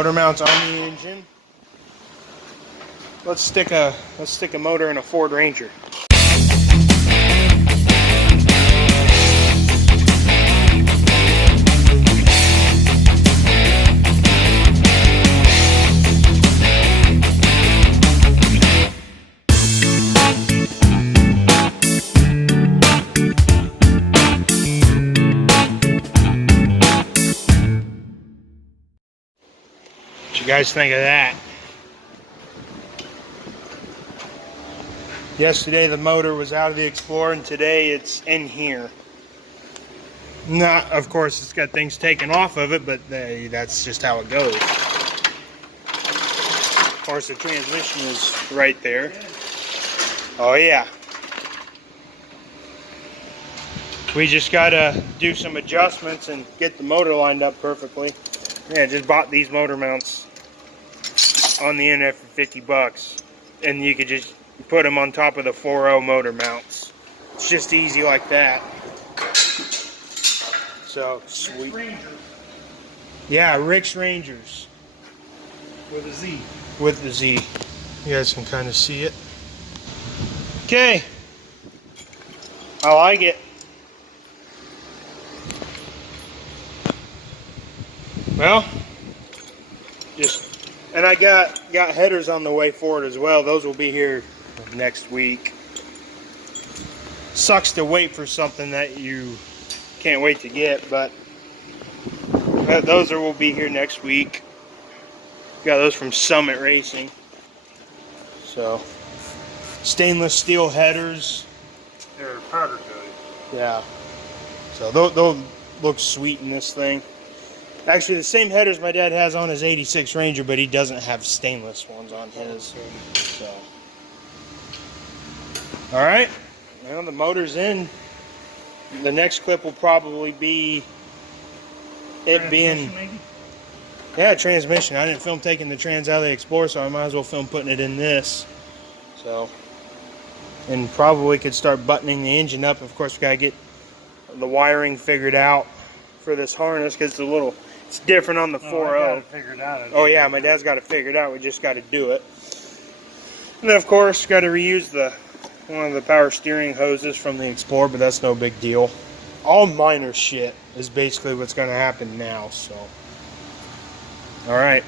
Motor mounts on the engine. Let's stick a motor in a Ford Ranger. What you guys think of that? Yesterday the motor was out of the Explorer and today it's in here. Not, of course, it's got things taken off of it, but that's just how it goes. Of course, the transmission is right there. Oh yeah. We just gotta do some adjustments and get the motor lined up perfectly. Yeah, just bought these motor mounts on the internet for 50 bucks. And you could just put them on top of the 4.0 motor mounts. It's just easy like that. So, sweet. Yeah, Rick's Rangers. With a Z. With the Z. You guys can kind of see it. Okay. I like it. Well, and I got headers on the way for it as well. Those will be here next week. Sucks to wait for something that you can't wait to get, but those will be here next week. Got those from Summit Racing. So, stainless steel headers. They're powder coated. Yeah. So they'll look sweet in this thing. Actually, the same headers my dad has on his 86 Ranger, but he doesn't have stainless ones on his. So, all right. Well, the motor's in. The next clip will probably be it being, maybe? Yeah, transmission. I didn't film taking the trans out of the Explorer, so I might as well film putting it in this. So, and probably could start buttoning the engine up. Of course, we gotta get the wiring figured out for this harness because it's different on the 4.0. Oh yeah, my dad's got it figured out. We just got to do it. And then of course, got to reuse one of the power steering hoses from the Explorer, but that's no big deal. All minor shit is basically what's going to happen now. So, all right.